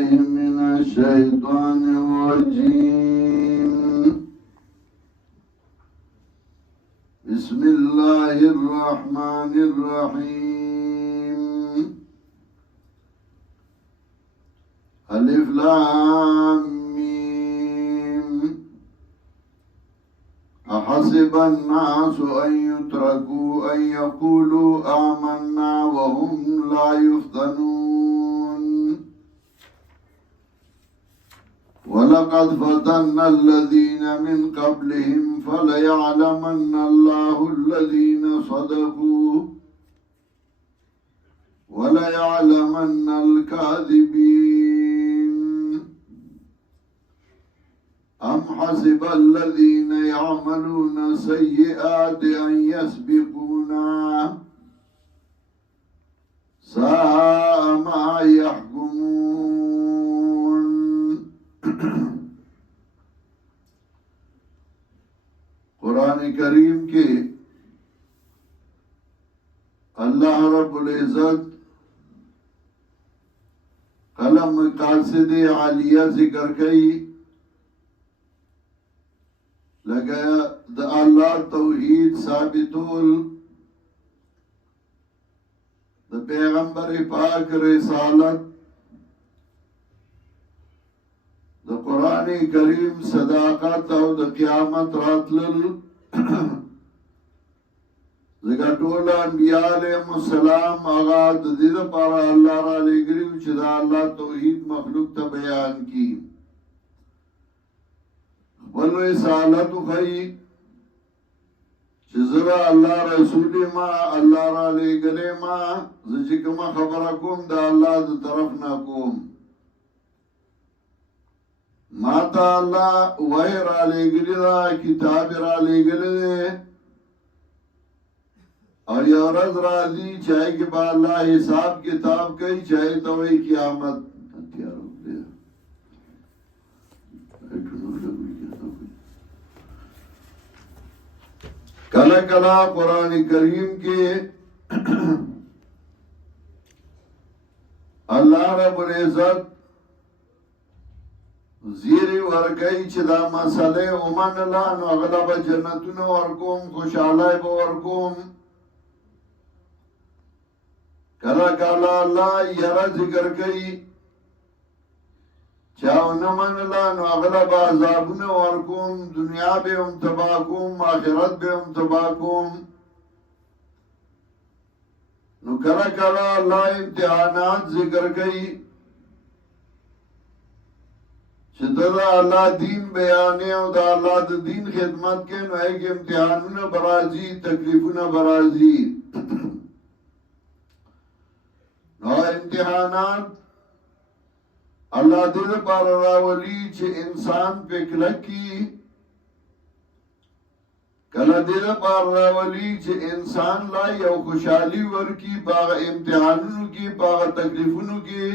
بالله من الشيطان الرجيم. بسم الله الرحمن الرحيم. ألف لام ميم. أحسب الناس أن يتركوا أن يقولوا آمنا وهم لا يفتنون. ولقد فتنا الذين من قبلهم فليعلمن الله الذين صدقوا وليعلمن الكاذبين. أم حسب الذين يعملون سيئات أن يسبقونا ساء ما يحكمون. قرآن کریم کے اللہ رب العزت قلم مقاصد عالیہ ذکر کئی لگا دا اللہ توحید ثابتول دا پیغمبر پاک رسالت دا قرآن کریم صداقت او دا قیامت راتلل زکا طول انبیاء علیہ السلام آغا دا دید پارا اللہ را لے گریو چھ دا اللہ توحید مخلوق تا بیان کی ولو رسالت خی چھ زرا اللہ رسول ما اللہ را لے گلے ما زچکما خبرکم دا اللہ دا طرف ناکوم ماتا اللہ وحی را لے گلی دا کتاب را لے گلی دے اور یہ رض راضی چاہے کہ با اللہ حساب کتاب کئی چاہے تو وہی قیامت کلا کلا قرآن کریم کے اللہ رب العزت زیری ورکی چه دا مسئله اومن لانو اغلب جنتون ورکوم خوشحالی با ورکوم کلا کلا اللہ یرا ذکر کئی چاو نمن لانو اغلب عذابون ورکوم دنیا بے امتباکوم آخرت بے امتباکوم نو کلا کلا اللہ امتحانات ذکر کئی چه دا اللہ دین بیانے و دا اللہ دا دین خدمت کے نو ہے کہ امتحانون برازی تکلیفون برازی نو امتحانات اللہ دل پر راولی چه انسان پہ کلکی کلا دل پر راولی چه انسان لا یو خوشحالی ورکی باغ امتحانونو کی باغ تکلیفونو کی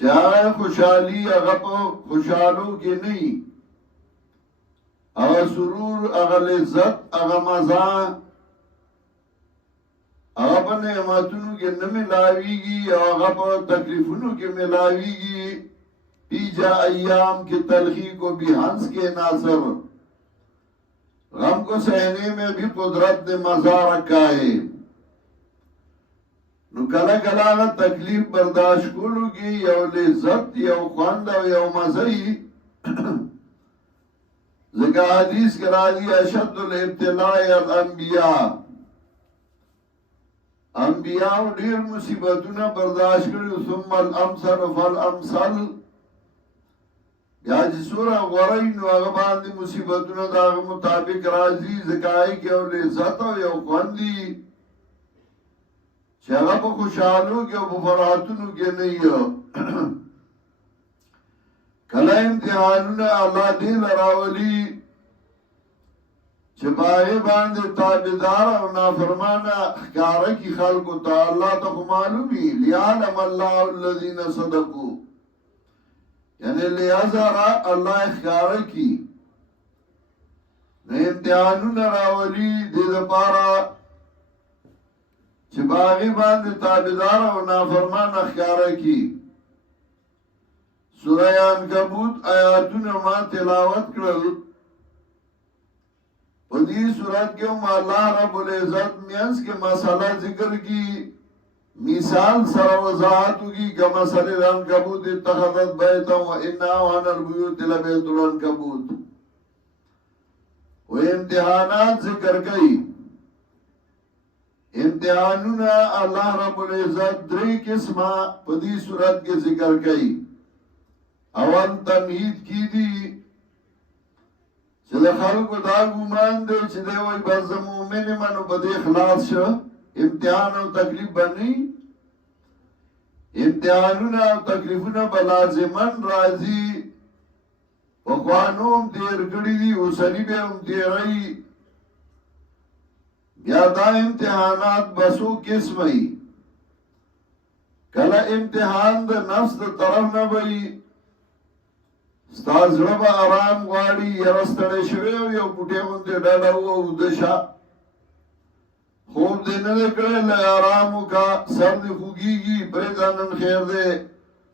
چاہے خوشحالی اغپ خوشحالوں کے نہیں اغا سرور اغا لذت اغا مزان اغا پا نعمتونو کے نملاوی گی اغا پا تکلیفونو کے ملاوی گی پی جا ایام کی تلخی کو بھی ہنس کے ناصر غم کو سہنے میں بھی قدرت نے مزا رکھا ہے نو کلا کلا تکلیف برداشت کولو کی یو لذت یو خوند و یو مزئی ذکا حدیث کرا دی اشد الابتلاء الانبیاء انبیاء دیر مصیبتونا برداشت کرو ثم الامثل فالامثل یا جی سورہ غرین و اغبان دی مصیبتونا داغ مطابق رازی ذکائی کہ یو لذت و یو خوندی چاہا پا خوشحالو کے و فرحاتونو کے نہیں ہو کلا امتحانونا اللہ دیل راولی چھپاہی باندے تابدار و نافرمانا اخکارا کی خلقو تا اللہ تا معلومی لیعلم اللہ الذین صدقو یعنی لہذا اللہ اخکارا کی امتحانونا راولی دید پارا چې باغی باندې تابعدار او نافرمان ښکارا کی. سورہ عنکبوت آیاتونه ما تلاوت کړل. په دې سورات کې هم الله رب العزت میانس کې مسله ذکر کی، مثال سره وضاحت کی کما سره عنکبوت اتخذت بیتا و انا وان البیوت لبیت العنکبوت. و امتحانات ذکر کئی. امتحانونا اللہ رب العزت دری قسمہ پدی صورت کے ذکر کئی. اول تمہید کی دی چل خلق دا گمان دے چھ دے وی بس مومن منو بدے خلاص شو. امتحان و تکلیف بنی. امتحانونا و تکلیفونا بلازمن رازی وقوانو ام تیر کڑی دی حسنی بے ام تیرائی. بیا دا امتحانات بسو قسمئی. کلا امتحان دا نفس دا طرف نبئی ستاز رب آرام غاڑی یرستڑے شوئے و یو پوٹے منتے ڈاڑا ہوا او دشا خوب دینے دے کرے لے آرامو کا سر دی خوگی گی پریدانن خیر دے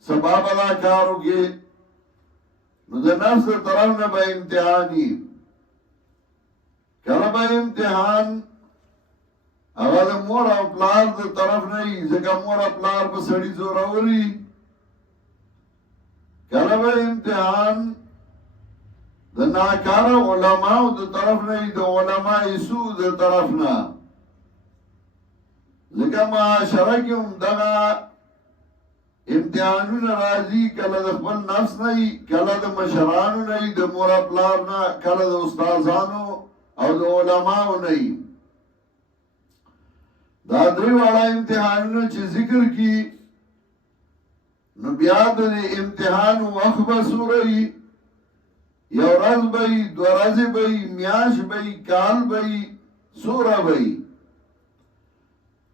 سباب اللہ کارو گے. نو دا نفس دا طرف نبا امتحانی. کلا با امتحان اگر دا مور او پلار دا طرف نہیں زکا مور او پلار پا سڑی زوراوری. کلبا امتحان دا ناکار علماء دا طرف نہیں دا علماء سو دا طرف نا. زکا معاشرہ کی امدغا امتحانون راضی کلا دا خبر نفس نہیں کلا دا مشرانو نہیں دا مور او پلار نا کلا دا استازانو او دا علماء نہیں. دا دری والا امتحانونو چی ذکر کی نو بیاد دی امتحان وقت بسو رئی. یو رز بئی دو رز بئی میاش بئی کال بئی سورا بئی.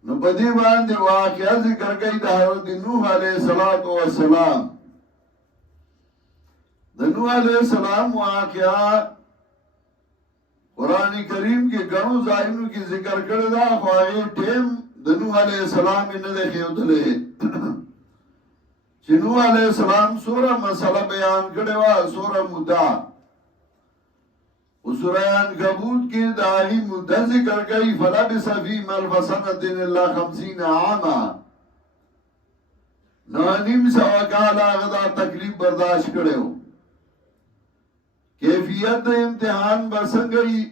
نو بدی باندې واقعہ ذکر کئی دا حضرت نوح علیہ السلام. دا نوح علیہ السلام واقعہ قرآن کریم کے گنو ظاہروں کی ذکر کردہ خواہی ٹیم دنوح علیہ السلام اندے خیوتلے. چی نوح علیہ السلام سورہ مسئلہ بیان کردہ سورہ مدہ و سورہ عنکبوت کی داہی مدہ ذکر گئی. فَلَبِسَ فِيهِمْ أَلْفَ سَنَةٍ إِلَّا 50 عاما. نیم سوا کالا غدا تکلیف برداشت کرے ہو. کیفیت امتحان بسنگئی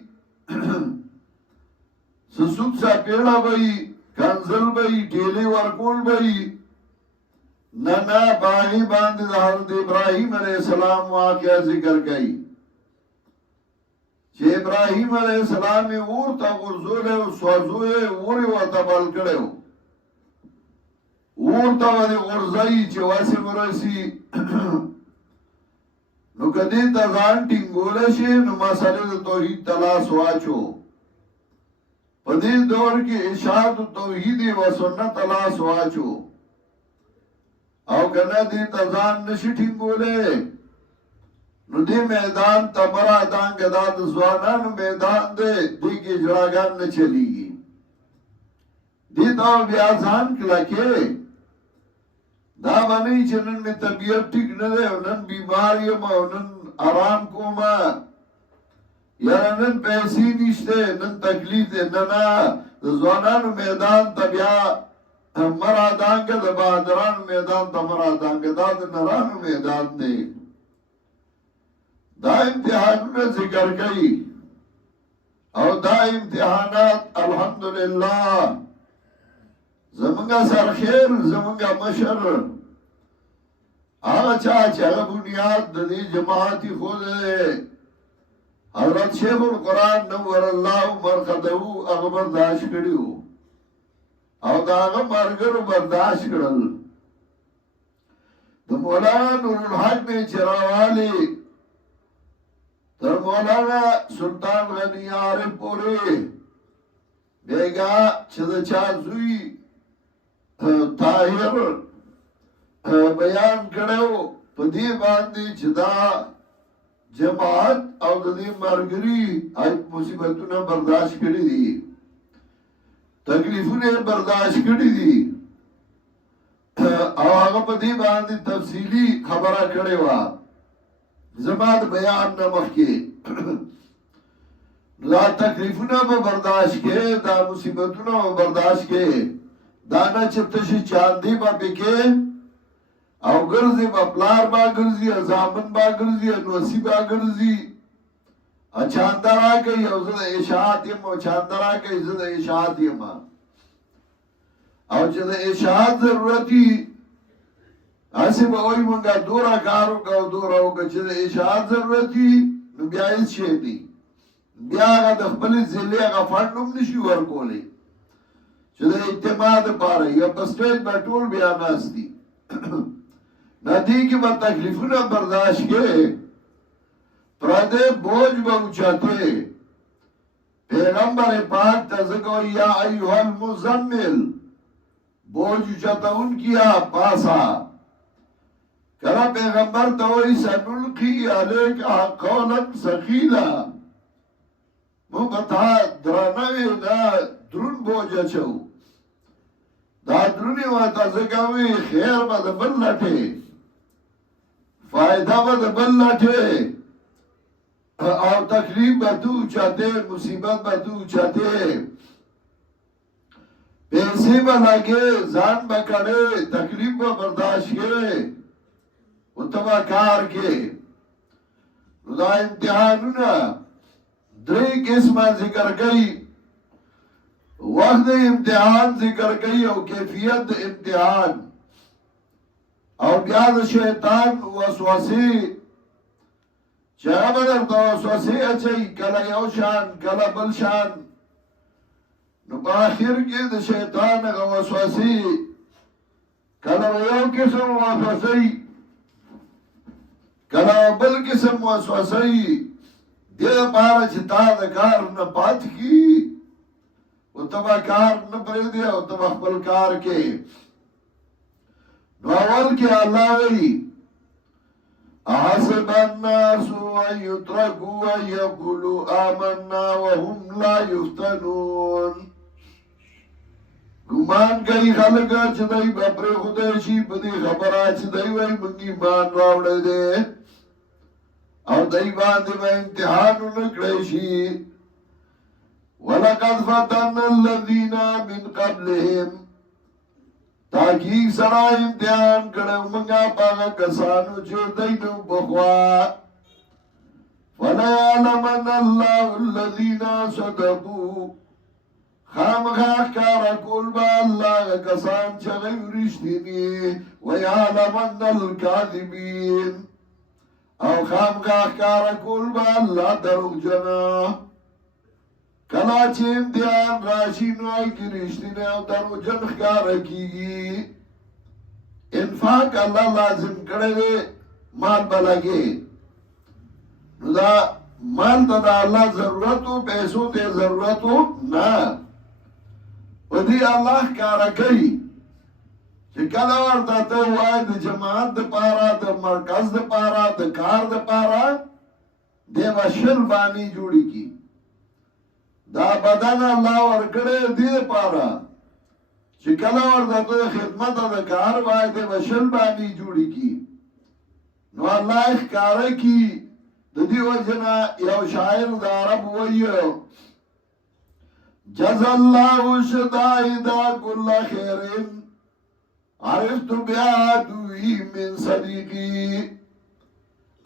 سسوک سا پیڑا بئی کنزل بئی ٹیلی ورکول بئی. ننا باغی باندی دا حضرت ابراہیم علیہ السلام واقعہ ذکر گئی. چه ابراہیم علیہ السلام اور تا غرزولے و سوازوئے اوری و تبال کرے ہو. اور تا ودی غرزائی چه واسی مرسی نو کدی تزان ٹنگولشی نو مسئلے دا توحید تلاس واچو. پدی دور کی اشاعت توحیدی و سنت تلاس واچو. او کنا دی تزان نشی ٹنگولے نو دی میدان تبرا دان گدا دزوانان میدان دے دی کی جراغان نچلی گی. دی تاو بیازان کلکے دا بنی چنن میں طبیعت ٹک نہ دے نن بیماری ما نن آرام کو ما یا نن پیسی نشتے نن تکلیف دے ننا زوانان میدان تبیا مرا دانگ دا بہادران میدان تا مرا دانگ دا نران میدان دے. دا امتحانات ذکر کئی او دا امتحانات الحمدللہ زمانگا سرخیر زمانگا مشر آغا چاچا بنیاد دی جماعتی خود دے. حضرت شیخ القرآن نور اللہ مرقدہو اغا برداشت کریو او دا اغا مرگر برداشت کرل. دا مولانا نور الحق نے چراوالی تر مولانا سلطان غنی عارف پورے بیگا چد چازوی طاہر بیان کرو پدی باندی چدا جماعت او دی مرگری آئی مصیبتونا برداشت کری دی. تکلیفونه برداشت کړي دي او هغه په دې باندې تفصیلی خبره کړې وه زما د بیان نه مخکې دا تکلیفونه به برداشت کې دا مصیبتونه به برداشت کې دا نه چې تشي چاندي به پکې او ګرځي به پلار به ګرځي زامن به ګرځي نوسی به ګرځي چاندرا کوي او زه د اشاعت یم او چاندرا کوي زه د اشاعت یم او چې د اشاعت ضرورت وي هسې به وایي مونږه دوره کار وکړه او دوره وکړه چې د اشاعت ضرورت وي نو بیا هېڅ شی دی بیا هغه د خپلې ضلعې هغه فنډ هم نشي ورکولی چې د اجتماع دپاره یا په سټیج به ټول بیا ناست دي نه دې کې به تکلیفونه برداشت کې پردے بوجھ بوچاتے پیغمبر پاک تزکو یا ایوہ المزمل بوجھ اچاتا ان کیا پاسا کرا پیغمبر توئی سنلقی علیکا قولا سخیلا مو بتا درانوی دا درون بوجھ اچھو دا درونی و تزکوی خیر با دا بل لٹے فائدہ با دا بل لٹے او تکلیف به تو چاته مصیبت به تو چاته پیسې به لګې ځان به کړې تکلیف به برداشت کې او تبا کار کې نو دا امتحانونه درې قسمه ذکر کوي وخت امتحان ذکر کوي او کیفیت امتحان او بیا د شیطان وسوسې چه بدر تو وسوسه اچي کله یو شان کله بل شان نو په اخر کې د شیطان غو وسوسه کله یو قسم وسوسه کله بل قسم وسوسه دې لپاره چې تا د کار نه پات کی او تبا کار نه پرې دی او تبا خپل کار کې نو اول کې الله وی احسب الناس ان يتركوا ان يقولوا آمنا وهم لا يفتنون ګمان کوي خلک چې دوی به پرې خدای شي په دې خبره چې دوی وایي موږ ایمان راوړی دی او دوی باندې به امتحانونه کړی شي ولقد فتنا الذين من قبلهم تاکي سره امتحان کړو موږ پاګه کسانو چې دینو بخوا فليعلمن الله الذين صدقوا خامخا کار کول با الله کسان چې رښتینی ويعلمن الكاذبين او خامخا کار کول با الله دروغجنا کلا چې امتحان راشي نو کې رښتینی او دروغجن ښکار کیږي انفاق الله لازم کړی دی مال بلګي نو دا مال ته د الله ضرورتو پیسو ته ضرورتو نه و دې الله ښکاره کوي چې کله ورته ته وایې د جماعت دپاره د مرکز دپاره د کار دپاره دی به شل بانې جوړې کړي دا بدن الله ورکړی دې دپاره چې کله ورته ته خدمت د کار وایې دی به شل بانې جوړې کړي نو الله یې ښکاره کړي د دې وجنه یو شاعر د عرب وایي جزا الله شدائدا كل خير عرفت بعدوي من صديقي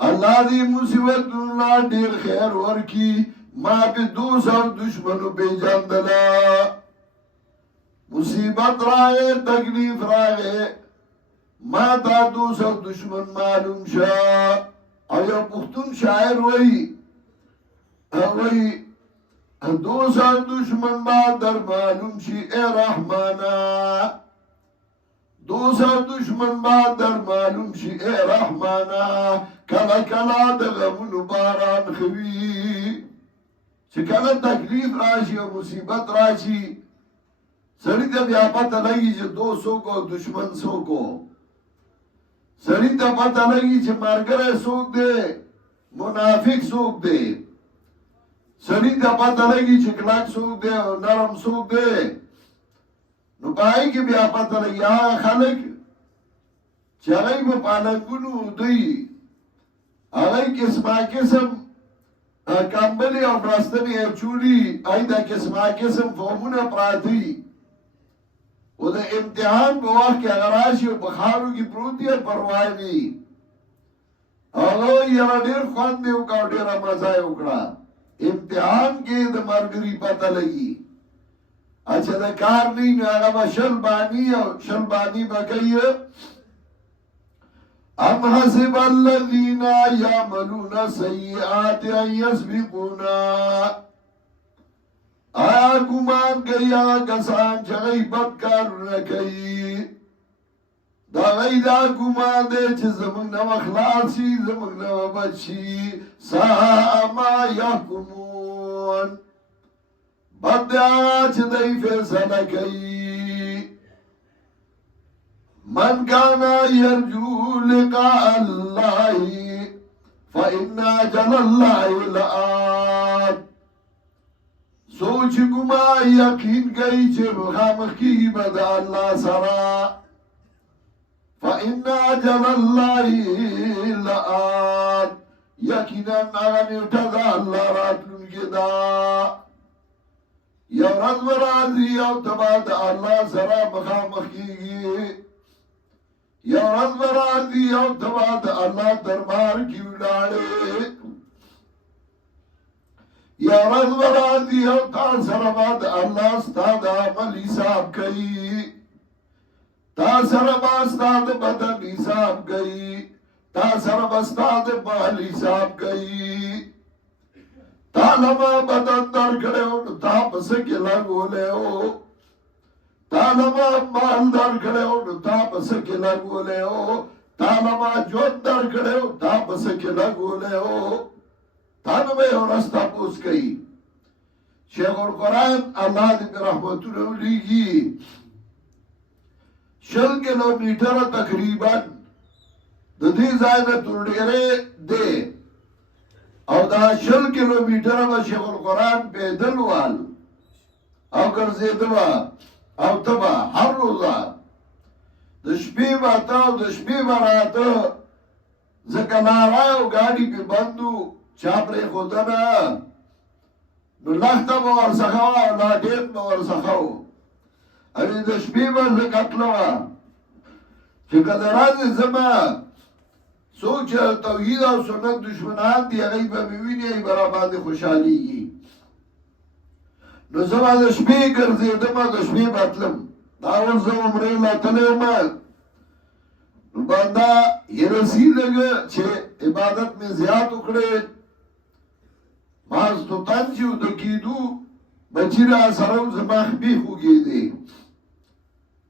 الله دې مصیبت الله ډیر خیر ورکی ما په دوست او دشمنو پیژندلا مصیبت راغې تکلیف راغې ما تا دوست او دشمن معلوم شا او یو پښتون شاعر وایي دوست او دشمن با در معلوم شي اے رحمانا دوست او دشمن با در معلوم شي اے رحمانا کلا کلا د غمونو باران خوي چې کله تکلیف راشي او مصیبت راشي سړی ته بیا پته لګي چې دوست څوک او دشمن څوک سړی ته پته لګي چې مارګری څوک دی منافق څوک دی سړی ته پته لګي چې کلک څوک دی او نرم څوک دی نو پای کې بیا پته لګي هغه خلک چې هغه په پالنګونو دوی هغه قسمه قسم کمبلې او براستنې چولی ای دا قسمه قسم فومونه پراتی او د امتحان په وخت کې هغه راشي او په خاورو کې پروت دی پروا نه هغه یو ډېر خوند دی او ډېره مزه یې وکړه امتحان کې د مرګري پته لګي اچھا دا کار نہیں نو هغه شلبانی او شلبانی بکی ام حسب الذین یعملون سیئات ان یسبقونا آیا گمان کئی آگا کسان چگئی بدکارونه کئی دا غی دا گمان دے چه زمانگ نو اخلاصی زمانگ نو بچی سا ما یحکمون بد آج دی فیصلہ کئی من کانا یرجو لقاء اللہ فإن جل اللہ لآت سوچ گما یقین گئی چه مخامخ کی بدا اللہ سرا فإن جل اللہ لآت یقینا نغنیوٹا دا اللہ راتلون کے دا یو رض ورازی یو تبا دا اللہ سرا مخامخ کی یو رض ورازی یو تبا دا اللہ دربار کی وڈاڑے یا رض ورازی یو تا سرباد اللہ استاد عمل حساب کئی تا سربا استاد بدن حساب کئی تا سربا استاد محل حساب کئی تا لما بدن در کھڑے ہو تا پسکی لگو لے ہو تا لما مال در کھڑے ہو تا پسکی لگو لے ہو تا لما جون در کھڑے ہو تا پسکی لگو لے ہو تانوے اور رستہ پوس گئی شیخ القرآن اللہ دی رحمتو نولی گی 60 کلومیٹر تقریباً دی زائنہ تردیرے دے او دا 60 کلومیٹر با شیخ القرآن پیدل وال او گرزیدوا او تبا ہر روزا دشپی باتا او دشپی باراتا زکلارا او گاڑی پی بندو چاپرے خودنا نو لختا با ورسخوا او لاٹیت با ورسخوا اوی دشپی با زکتلوا چکا دراز زمان سوچ توحید او سنت دشمنان دی اگئی با میوینی ای براباد خوشحالی گی نو زما دشپی گرزیدما دشپی بطلم داول زم عمره لاتنه اومد نو باندا یہ رسید اگه چه عبادت میں زیاد اکڑے ماز تو تنجیو دکیدو بچی را سرم زماخ بی خوگی دی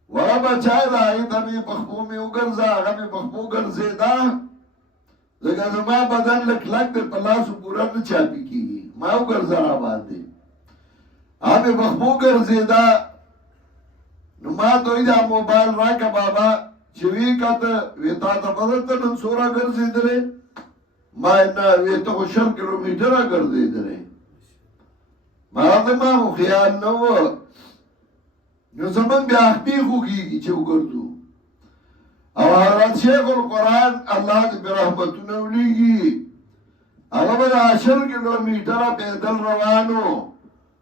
ورا بچای دا آئیتا میں پخبو میں اگرزا اگا میں پخبو گرزیدا لگا زما بدن لک لک در پلاسو پورا نچاپی کی گی ما اگرزا را بات دی آمی پخبو گرزیدا نو ما توی دا موبایل را که بابا چوی کتا ویتا تا بدن تا ننسورا گرزیدره ما اینا ویتا خو 60 کلومیٹر گرزیدره ما آدم آمو خیال نو نو زمان بیا اخبی خوگی گی چه گردو او حضرت شیخ القرآن اللہ دی برحمتو نولی گی اگر بدا 10 کلومیٹر پیدل روانو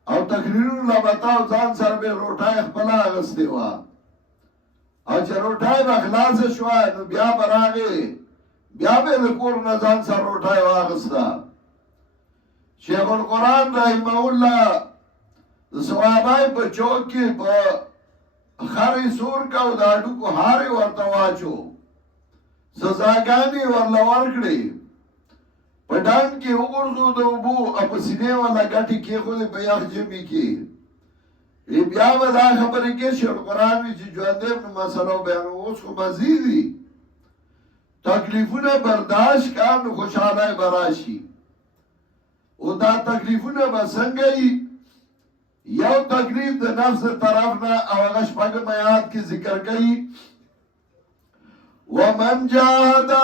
او تقریرون لبتاو زان سر بے روٹای اخبلا اغسطے وا او چه روٹای بخلاص شوائی نو بیا براغی بیا بے دکور نزان سر روٹای واغسطا شیخ القرآن رحمه اللہ سوابای پا چوکی پا خری سور کا او داڑو کو ہاری ورطا واچو سزاگانی ورلا ورکڑی پا ڈان کی اگرزو دو بو اپا سینے والا گٹی کی خود بیاخ جمی کی بیا ودا خبری که شیخ قرآن وی چی جواندے ابن مسئلہ بیانو اس کو مزیدی تکلیفون برداشت کام خوشحالائی براشی او دا تکلیفون بسنگئی یو تکلیف دا نفس طرفنا او اغش پاک میاد کی ذکر گئی ومن جاہدا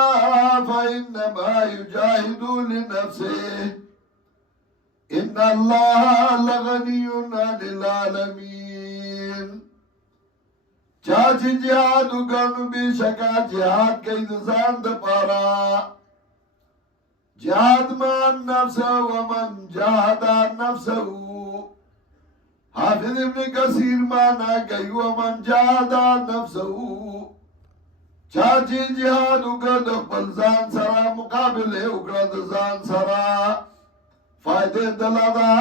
فإنما یجاہدو لنفسه ان اللہ لغنی عن العالمین چا چې جهاد وکړو بېشکه جهاد کوي د ځان دپاره جهاد مع النفس ومن جاهد نفسه حافظ ابن کثیر مانا کوي ومن جاهد نفسه چا چې جهاد وکړ د خپل ځان سره مقابله وکړه د ځان سره فائدې دله ده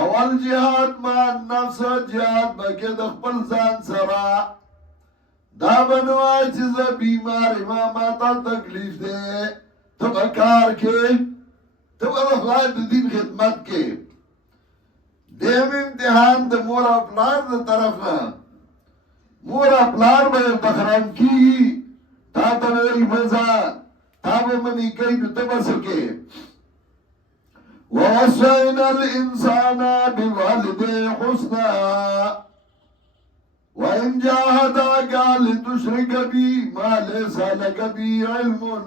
اول جهاد مع النفس جهاد بکې د خپل ځان سره دا بنوای چې زه بیمار ما ماته تکلیف دی ته به کار کې ته به د خدای د دین خدمت کې دیم امتحان د مور او پلار د طرف نه مور او پلار به بخران کیږي تا ته وایي مزه تا به منې کوي نو ته به څه کې ووصينا الإنسان بوالديه حسنا وإن جاهداك لتشرك بي ما ليس لك به علم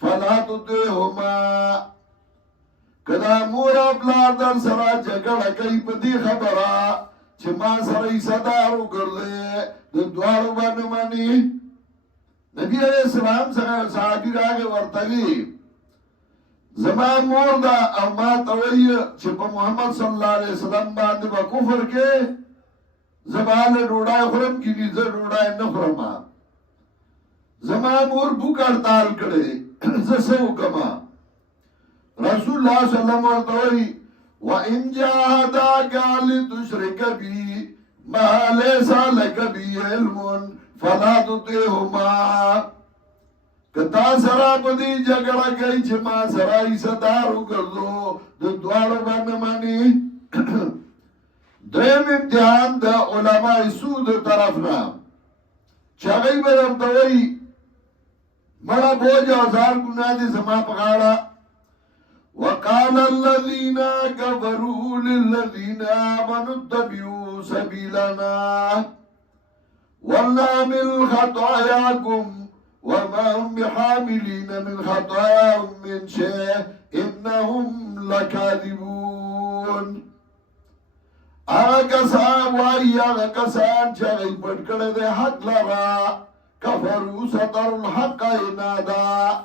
فلا تطعهما کدا مور او پلار در سره جګړه کوي په دې خبره چې ما سره یې صدار وکړلې د دواړو باندې مانی نبی علیہ السلام سره صحابي راغی ورته وی زما مور دا او ما ته وایي چې په محمد صلی الله علیه وسلم باندې به کفر کې زما له ډوډۍ خورم کېږي زه ډوډۍ نه خورم زما مور بوک هړتال کړی زه څه وکړم رسول الله صلی الله علیه وسلم ورته وایي وإن جاهداك لتشرك بي ما ليس لك به علم فلا تطعهما کتا سره په دې جګړه کوي چې ما سره یې صدار وکړلو د دواړو باندې مانی دریم امتحان د علماء سود طرف نه چې هغوی به درته وایي مړه بوج او هزار ګناه دي زما په غاړه وقال الذين كفروا للذين آمنوا اتبعوا سبيلنا ولنحمل خطاياكم وما هم بحاملين من خطاياهم من شيء إنهم لكاذبون کسان وای کسان چې هغوی پټ کړی دی حق لره کفروا ستروا الحق عنادا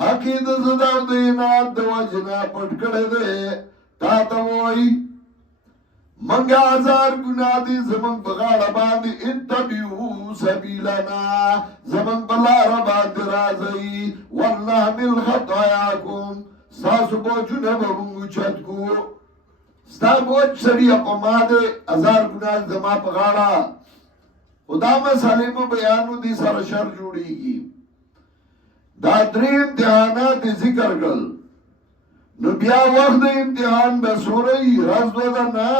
حق یې د زده او د عناد د وجې نه پټ کړی دی تا ته وایي منگا هزار گناہ دی زمان بغاڑ باندی اتبیو سبیلنا زمان بلار باندی رازئی ورنحمل خطایاکم ساسو بوچونا بمونگو چت کو ستا بوچ سری اقما دی هزار گناہ زمان بغاڑا خدا مسئلے میں بیانو دی سر شر جوڑی گی دا دری امتحانات ذکر گل نو بیا وقت امتحان بسوری رز دو دا نا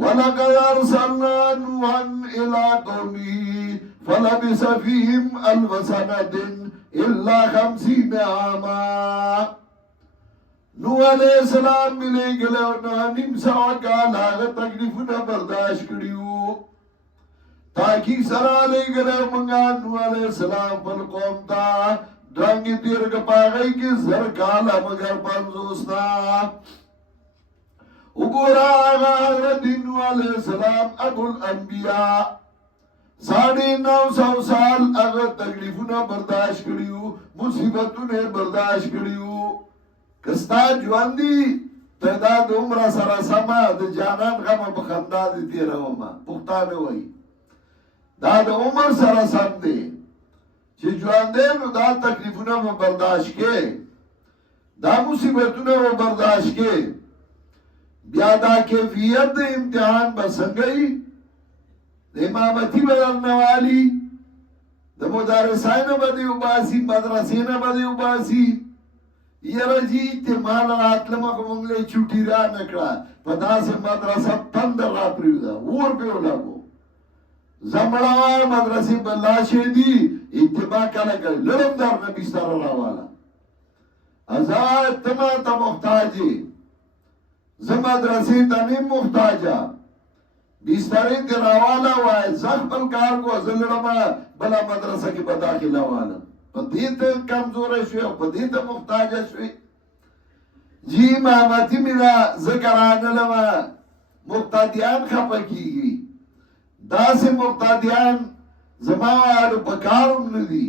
وَلَقَدْ أَرْسَلْنَا نُوحًا إِلَىٰ قَوْمِهِ فَلَبِثَ فِيهِمْ أَلْفَ سَنَةٍ إِلَّا 50 عَامًا نوح علیہ السلام ملے گلے اور نیم سوا کال آگا تکلیفنا برداشت کریو تاکی سرا لے گلے منگا نوح علیہ السلام پر قوم تا ڈرانگی تیر کپا گئی کہ زر کالا مگر پنزوسنا اگورا آغا حضرت نوح علیہ السلام ابو الانبیاء 950 سال اگر تکلیفونا برداشت کریو مصیبتونے برداشت کریو کستا جواندی تعداد عمر سره سما د جانان غم بخندا دي تیرا وما پختانه وای دا د عمر سره سم دي چې جواندې نو دا تکلیفونه برداشت کې دا مصیبتونه برداشت کې بیا دا کیفیت د امتحان بسنګي د امامتي بدلنوالی د مدرسانو باندې وباسي مدرسې نه باندې وباسي یره جی احتمال راتلم که مونگلی چوٹی را نکڑا پا دا سے مدرسہ تندر را پریودا اور پیو لگو زمڑا مدرسی بلا شیدی اتباع کلکل لرم در نبیستر را والا ازاد تما تا محتاجی زمدرسی تا نیم محتاجا بیستری تی راوالا وائی زخ بل کار کو ازلرم بلا مدرسہ کی بداخل والا پا دیتا کمزور شوی پا دیتا محتاج شوی جی امامتی میرا ذکر آنه لما مقتدیان خپا کی گی داسې مقتدیان زما واړو په کارم نه دي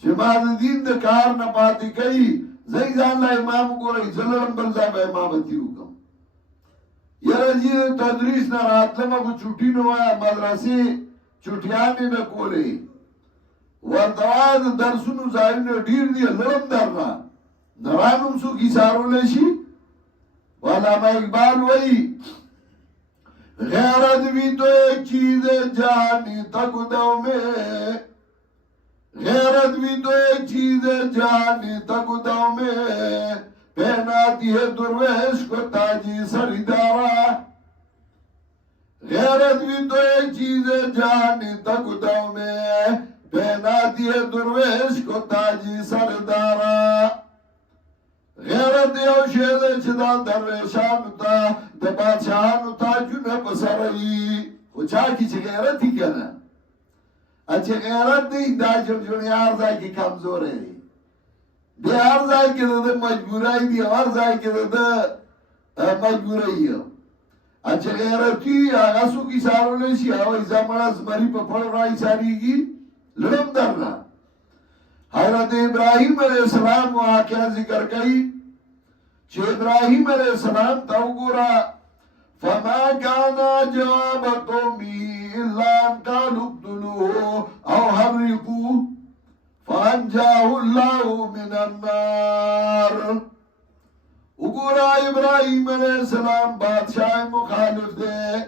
چې ما د دین د کار نه پاتې کوي زه ځان له امام ګورئ زه لرم بل ځای به امامتي وکړم یاره چې تدریس نه راتلمه خو چوټي نه وایه مدرسې چوټیانې نه کولې ورته وایه د درسونو ځایونه ډېر دي لړم درنه نرانم څوک ایسارولی شي علامہ اقبال وایي غیرت بھی تو ایک چیز ہے جانی تقدو میں غیرت بھی تو ایک چیز ہے جانی تقدو میں پہناتی ہے درویش کو تاجی سردارا غیرت بھی تو ایک چیز ہے جانی تقدو میں پہناتی ہے درویش کو تاجی سردارا غیرت یو شی دی چې دا درویشانو ته د بادشاهانو تاجونه په سره وي خو چا کې چې غیرت وي که نه چې غیرت دی دا جمجمې هر ځای کې کمزوری دی دی هر ځای کې د ده مجبوری دی هر ځای کې د ده مجبوری وي چې غیرت وي هغه څوک ایسارولی شي هغه وایي زمړه زمري په پړ را ایساریږي لړم درنه حضرت ابراہیم علیہ السلام واقعہ ذکر کئی کہ ابراہیم علیہ السلام توقورا فما کانا جواب قومی اللہ ان قالوا اقتلوه او حرقوه فانجاه اللہ من النار اگورا ابراہیم علیہ السلام بادشاہ مخالف دے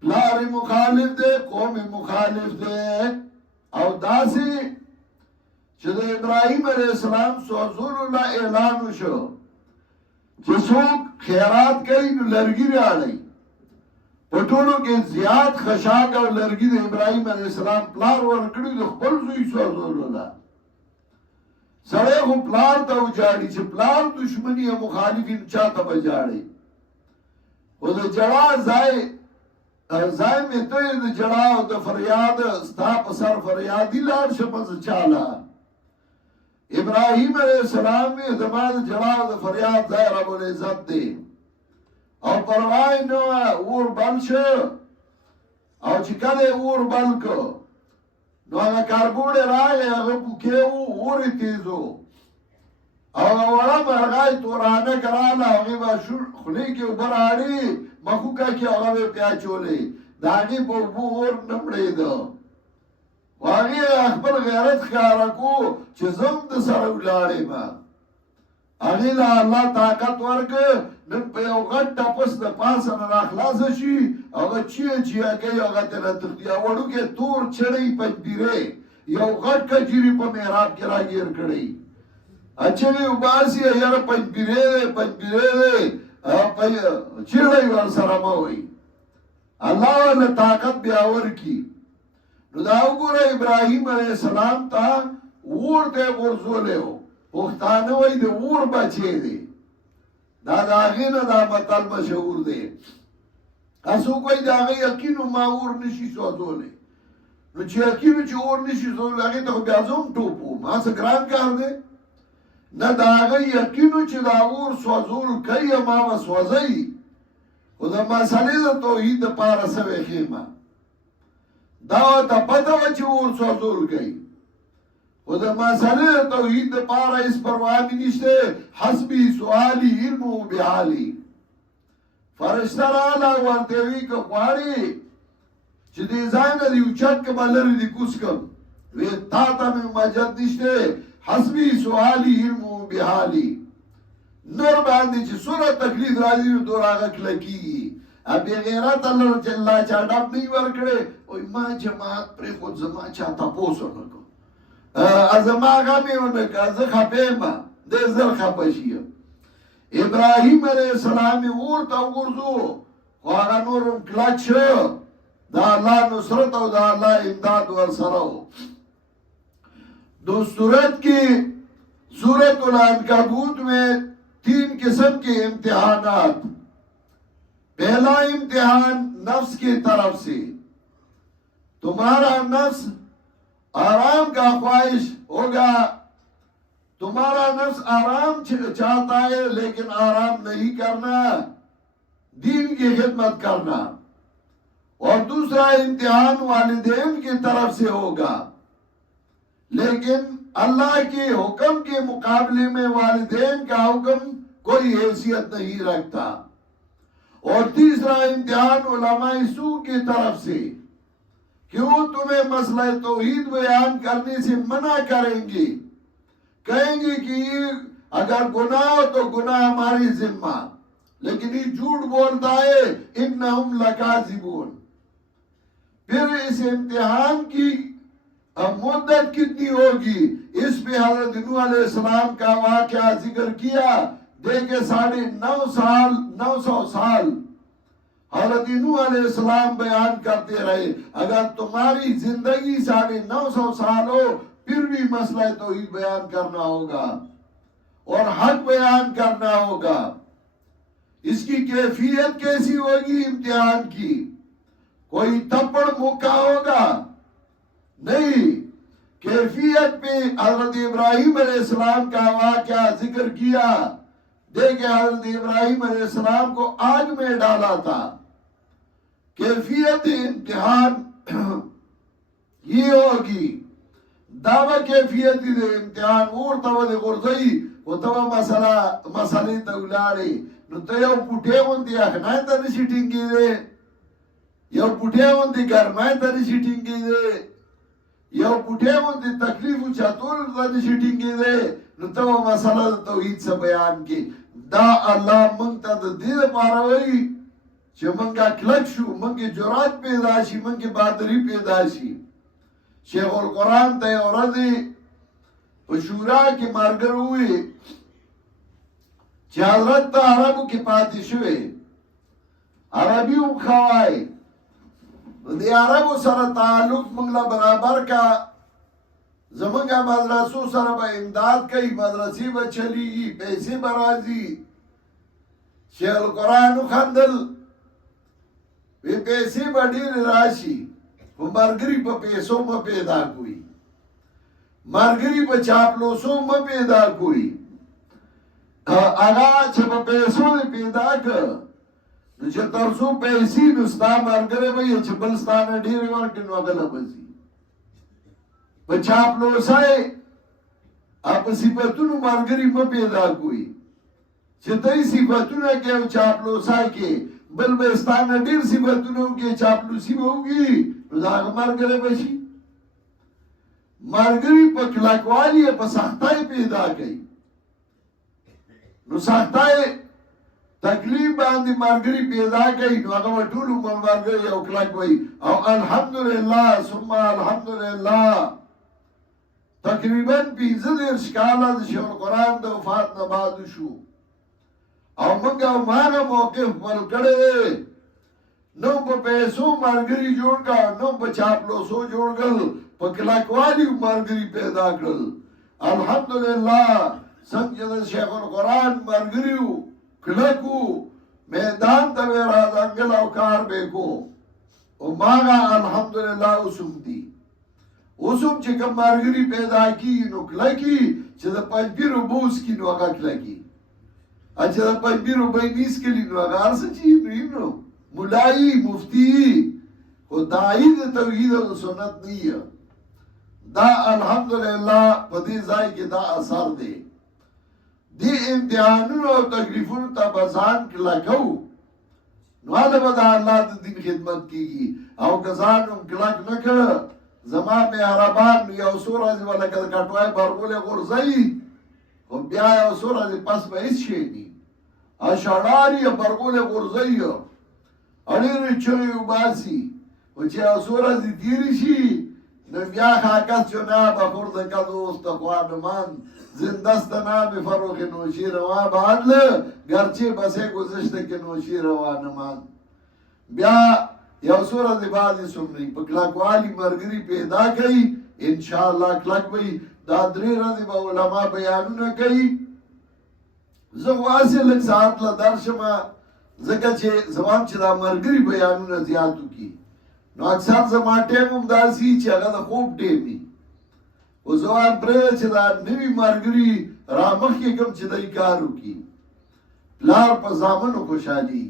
پلار مخالف دے قوم مخالف دے او داسی چې د ابراهیم علیه السلام سوځولو لا اعلان وشو چې څوک خیرات کوي نو لرګي راړي په ټولو کې زیات خشاک او لرګي د ابراهیم علیه السلام پلار ورکړي د خپل زوی سوځولو لا سړی خو پلار ته وجاړي چې پلار دشمني او مخالفین چاته به جاړي خو د جړا ځای مې ته د جړا او د فریاد ستا په سر فریادي لاړ شم زه چاله ابراہیم علیہ السلام میں زمان جواب دا فریاد ځای رب العزت دی او پروائی نو اور بل شو او چې کله اور بل کو نو هغه کاربوړی راغی هغه پوکې و اور یې تیز و او هغه وړه مرغۍ تورانه کراله هغې به خولې کې اوبه راړي مخوکه کې هغه به پې اچولې د هغې په اوبو اور نه مړېده واغی اخبر غیرت خیارکو چه زم ده سر اولاڑی ما اغی لا اللہ طاقت ورک نن پا یو غد تپس ده پاسا نن اخلاص شی اغا چیه کئی اغا تینا تختی اوڑو که تور چڑی پنجبیره یو غد کا جیری پا محراب کرا گیر کڑی اچھوی اوباسی ایر پنجبیره ده چیڑی ور سرموی اللہ والا طاقت بیاور کی نو دا وګوره ابراهیم علیہ السلام ته اور ته ورزولې وو پښتانه وایي د اور بچی دی دا د هغې نه دا متل مشهور دی څوک وایي د هغه یقین ما اور نشي سوځولی نو چې یقین چې اور نشي سوځولی هغې ته خو بیا زه هم ټوپ وم هسې ګران کار دی نه د هغه یقین چې دا اور سوځول کوي ما به سوځوي خو د مسلې د توحید دپاره څه وښیمه دا ته پته وه چې اور سوځول کوي خو د مسلې توحید دپاره هېڅ پروا مې نشته حسبي سؤالي علمو بحالي فرشته راغله ورته وي که غواړې چې دې ځای نه دې اوچت کړم لرې دې کوز کړم وی تا ته مې مجد نشته حسبي سؤالي علمو بحالي نور باندې چې څومره تکلیف راځي نو دور هغه کلکېږي ابی غیرت اللہ جل چا ڈاب نہیں ورکڑے اوی ما جماعت پر خود زما چا تپوسو نکو ازما غمی ونکا زخا پیما دے زر خپشی ابراہیم علیہ السلام اور تا ورزو خواغا نورم کلک شو دا اللہ نصرت و دا اللہ امداد ورسرو دو صورت کی صورت العنکبوت میں 3 قسم کے امتحانات پہلا امتحان نفس کی طرف سے تمہارا نفس آرام کا خواہش ہوگا تمہارا نفس آرام چاہتا ہے لیکن آرام نہیں کرنا دین کی خدمت کرنا और दूसरा इम्तिहान वालिदैन की तरफ से होगा, लेकिन अल्लाह के हुक्म के मुकाबले में वालिदैन का हुक्म कोई हैसियत नहीं रखता। और तीसरा इम्तिहान उलमाए सू की तरफ से, क्यों तुम्हें मसला तौहीद बयान करने से मना करेंगे, कहेंगे कि अगर गुनाह हो तो गुनाह हमारी जिम्मा, लेकिन ये झूठ बोलता है, इन्नहुम लकाज़िबून। फिर इस इम्तिहान की मुद्दत कितनी होगी, इस पे हजरत नूह अलैहिस्सलाम का वाक़या जिक्र किया। देखे 950 साल हजरत नूह अलैहिस्सलाम बयान करते रहे, अगर तुम्हारी जिंदगी 950 साल हो फिर भी मसला तौहीद बयान करना होगा और हक बयान करना होगा। इसकी कैफियत कैसी होगी इम्तिहान की? कोई थप्पड़ मुक्का होगा? नहीं। कैफियत पे हजरत इब्राहिम अलैहिस्सलाम का वाक़या जिक्र किया। देखे हजरत इब्राहिम अलैहिस्सलाम को आग में डाला था। कैफियत इम्तिहान ये होगी। दावा कैफियत इम्तिहान और तवा गुरजई वो तवा मसले तौलाड़े नु तो यो पुठे वंती अखना तरी सिटिंगी दे, यो पुठे वंती गरमाए तरी सिटिंगी दे, यो पुठे वंती तकलीफ चातुर तरी सिटिंगी दे नु तवा मसला तौहीद से बयान की। दा अल्लाह मंगता द दिन पारवई चे मंगा क्लक्षु मंगे जुरात पैदाशी मंगे बादरी पैदाशी। शेखुल कुरान तय और पशुरा के मार्गर हुए हजरत अरब के पातिशवे अरबी खवाए अरब सर ताल्लुक मंगला बराबर का जमंगा मदरसों सर इमदाद कई मदरसी ब चली पैसे बराजी शेखुल कुरान खंदल वे पैसे बड़ी राशि मरगरी पर पैसों में पैदा हुई, मरगरी पर चापलोसों में पैदा हुई। आगा छप पैसों ने पैदा कर नुचे तरसों पैसी नुस्ता मरगरे भाई छपलस्तान ढेर वार के नौगला बजी पर चापलोसाए आप सिपतुन मरगरी में पैदा हुई चितई सिपतुन के चापलोसाए के बलबस्तान ढेर सिपतुनों के चापलूसी होगी रुदाग मरगरे बशी मरगरी पर खिलाकवाली पर सख्ताई पैदा गई नु सख्ताई तकलीफ बांधी मरगरी पैदा गई नु अगर टूलू मरगरी या खिलाक वही और अल्हम्दुलिल्लाह सुम्मा अल्हम्दुलिल्लाह तकरीबन 20 शिकाला शेखुल कुरान द वफात न बाद शु और मंगा मागा मौके पर कड़े नो पैसों मरगरी जोड़ का नो चापलोसो जोड़ गल पकलाकवाली मरगरी पैदा कर अल्हम्दुलिल्लाह संजद शेखुल कुरान मरगरी खिलकू मैदान तवेरा अंगल अवकार बेको ओ मागा अल्हम्दुलिल्लाह उसुम चिकम मरगरी पैदा की नो खिलकी चद पंजबीर बूस की नो अगा खिलकी अच्छा पंजबीर बैनीस के लिए नो अगा अर्स चीज नो मुलाई मुफ्ती को दाईद तौहीद और सुन्नत नहीं है दा अल्हम्दुलिल्लाह पदी जाय के दा असर दे दी इम्तिहान और तकलीफों तबसान के लगाओ नवाले बदा अल्लाह दिन खिदमत की और गजान उनकलाक न कर जमा में अरबान या सूरज वाला कर कटवाए बरगुले गुरजई और ब्याह और सूरज पास में इस शेनी अशरारी बरगुले गुरजई अड़ीर चोरी उबासी वचे सूरज तीरिशी न ब्याह खाका चुना बखुर्द का दोस्त ख्वान मान जिंदस्तना में फरोख नोशी रवा बादल घरचे बसे गुज़श्ते के नोशी रवा नमान ब्याह या सूरज बादी सुमनी पकलाकवाली मरगरी पैदा कई इंशाअल्लाह क्लक भाई दादरी रजी बा उलमा बयान न कई जवासे लग साथ ला दर्शमा जगह छे जवान चला मरगरी बयान न जियातु की नो अक्सर जमा टेम उमदासी चला द खूब टेमी वो जवान प्रे चला नवी मरगरी रामख के कम चदई कारू की लार पजामन खुशहाली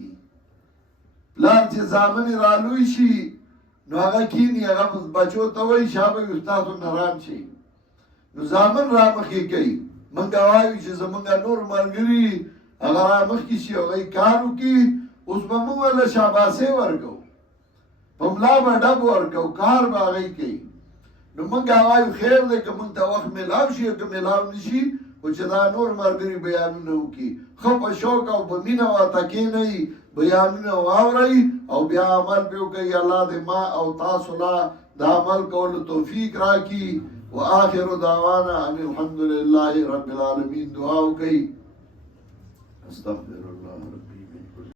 پلار چې زامن رالوی شي نو هغه کینی هغه بچو ته وایي شابه استادو نران شي نو زامن را مخې کوي منګه وایو چې زمونږ نور ملګري هغه را مخکې شي هغه کار وکړي اوس به موږ له شاباسي ورکو په ملا به ډب ورکو کار به هغه کوي نو منګه وایو خیر دی که موږ ته وخت میلاو شي که میلاو نشي خو چې دا نور ملګري بیانونه وکړي ښه په شوق او په مینه ورته کښېنئ بیانونه واورئ او بیا عمل پې وکړئ الله دې ما او تاسو لا د عمل کولو توفیق راکړي وآخر دعوانا ان الحمد لله رب العالمین دعا وکړئ استغفر الله